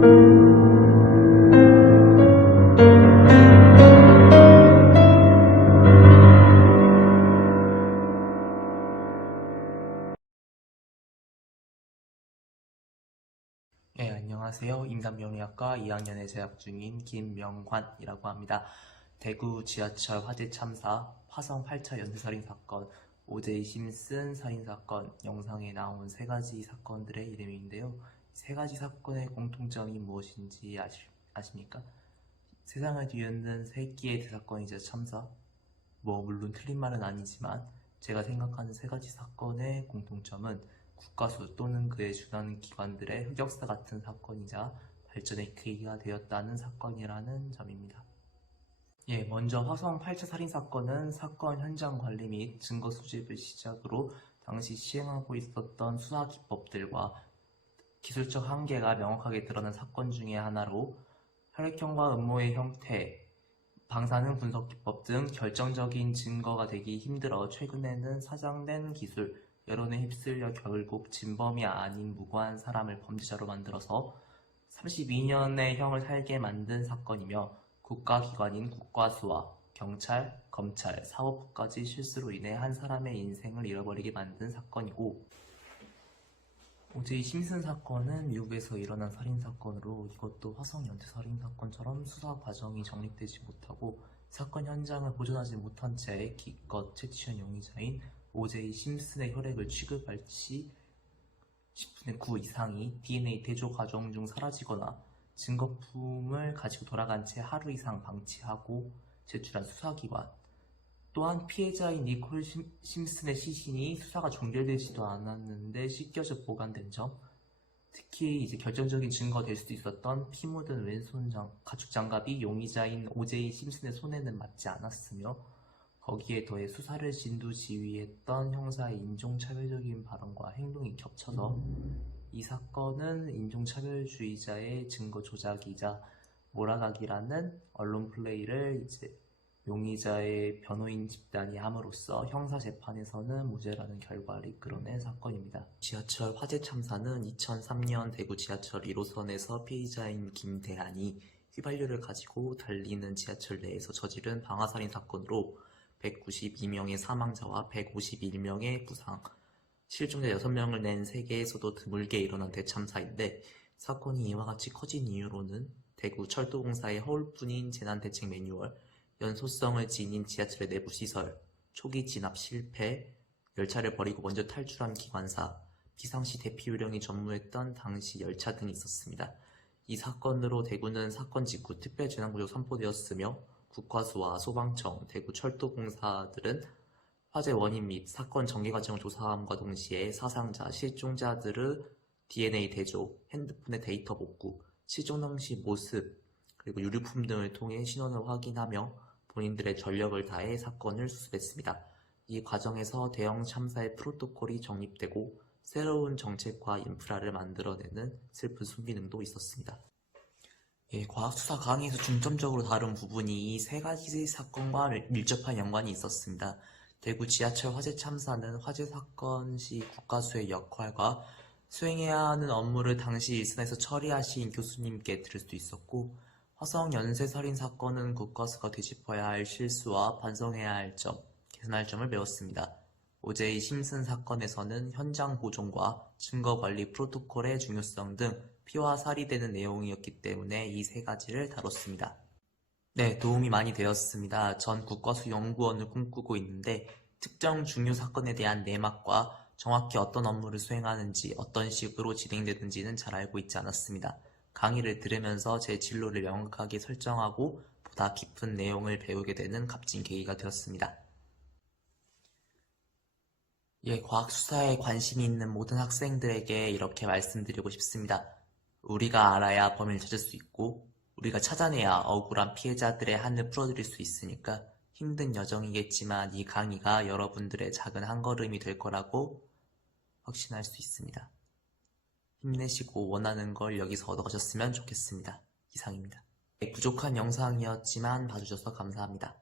네, 안녕하세요. 인간명리학과 2학년에 재학 중인 김명관이라고 합니다. 대구 지하철 화재 참사, 화성 8차 연쇄살인 사건, 오제이 심슨 살인 사건, 영상에 나온 세 가지 사건들의 이름인데요. 세 가지 사건의 공통점이 무엇인지 아십니까? 세상을 뒤흔든 세기의 대사건이자 참사. 물론 틀린 말은 아니지만 제가 생각하는 세 가지 사건의 공통점은 국가수 또는 그에 준하는 기관들의 흑역사 같은 사건이자 발전의 계기가 되었다는 사건이라는 점입니다. 먼저 화성 8차 살인사건은 사건 현장 관리 및 증거 수집을 시작으로 당시 시행하고 있었던 수사 기법들과 기술적 한계가 명확하게 드러난 사건 중의 하나로 혈액형과 음모의 형태, 방사능 분석 기법 등 결정적인 증거가 되기 힘들어 최근에는 사장된 기술, 여론에 휩쓸려 결국 진범이 아닌 무고한 사람을 범죄자로 만들어서 32년의 형을 살게 만든 사건이며 국가기관인 국과수와 경찰, 검찰, 사법부까지 실수로 인해 한 사람의 인생을 잃어버리게 만든 사건이고, 오제이 심슨 사건은 미국에서 일어난 살인사건으로 이것도 화성 연쇄살인사건처럼 수사 과정이 정립되지 못하고 사건 현장을 보존하지 못한 채 기껏 채취한 용의자인 오제이 심슨의 혈액을 취급할 시 10분의 9 이상이 DNA 대조 과정 중 사라지거나 증거품을 가지고 돌아간 채 하루 이상 방치하고 제출한 수사기관, 또한 피해자인 니콜 심슨의 시신이 수사가 종결되지도 않았는데 씻겨져 보관된 점, 특히 결정적인 증거가 될 수도 있었던 피 묻은 왼손 가죽 장갑이 용의자인 오제이 심슨의 손에는 맞지 않았으며 거기에 더해 수사를 진두지휘했던 형사의 인종차별적인 발언과 행동이 겹쳐서 이 사건은 인종차별주의자의 증거 조작이자 몰아가기라는 언론 플레이를 용의자의 변호인 집단이 함으로써 형사재판에서는 무죄라는 결과를 이끌어낸 사건입니다. 지하철 화재 참사는 2003년 대구 지하철 1호선에서 피의자인 김대한이 휘발유를 가지고 달리는 지하철 내에서 저지른 방화살인 사건으로 192명의 사망자와 151명의 부상, 실종자 6명을 낸 세계에서도 드물게 일어난 대참사인데, 사건이 이와 같이 커진 이유로는 대구 철도공사의 허울뿐인 재난대책 매뉴얼, 연소성을 지닌 지하철의 내부 시설, 초기 진압 실패, 열차를 버리고 먼저 탈출한 기관사, 비상시 대피 요령이 전무했던 당시 열차 등이 있었습니다. 이 사건으로 대구는 사건 직후 특별재난구조 선포되었으며 국과수와 소방청, 대구 철도공사들은 화재 원인 및 사건 전개 과정을 조사함과 동시에 사상자, 실종자들의 DNA 대조, 핸드폰의 데이터 복구, 실종 당시 모습, 그리고 유류품 등을 통해 신원을 확인하며 본인들의 전력을 다해 사건을 수습했습니다. 이 과정에서 대형 참사의 프로토콜이 정립되고 새로운 정책과 인프라를 만들어내는 슬픈 순기능도 있었습니다. 과학수사 강의에서 중점적으로 다룬 부분이 이 세 가지 사건과 밀접한 연관이 있었습니다. 대구 지하철 화재 참사는 화재 사건 시 국가수의 역할과 수행해야 하는 업무를 당시 일선에서 처리하신 교수님께 들을 수 있었고, 화성 연쇄살인 사건은 국과수가 되짚어야 할 실수와 반성해야 할 점, 개선할 점을 배웠습니다. 오제이 심슨 사건에서는 현장 보존과 증거관리 프로토콜의 중요성 등 피와 살이 되는 내용이었기 때문에 이 세 가지를 다뤘습니다. 네, 도움이 많이 되었습니다. 전 국과수 연구원을 꿈꾸고 있는데 특정 중요 사건에 대한 내막과 정확히 어떤 업무를 수행하는지, 어떤 식으로 진행되는지는 잘 알고 있지 않았습니다. 강의를 들으면서 제 진로를 명확하게 설정하고 보다 깊은 내용을 배우게 되는 값진 계기가 되었습니다. 과학수사에 관심이 있는 모든 학생들에게 이렇게 말씀드리고 싶습니다. 우리가 알아야 범인을 찾을 수 있고, 우리가 찾아내야 억울한 피해자들의 한을 풀어드릴 수 있으니까 힘든 여정이겠지만 이 강의가 여러분들의 작은 한 걸음이 될 거라고 확신할 수 있습니다. 힘내시고 원하는 걸 여기서 얻어가셨으면 좋겠습니다. 이상입니다. 부족한 영상이었지만 봐주셔서 감사합니다.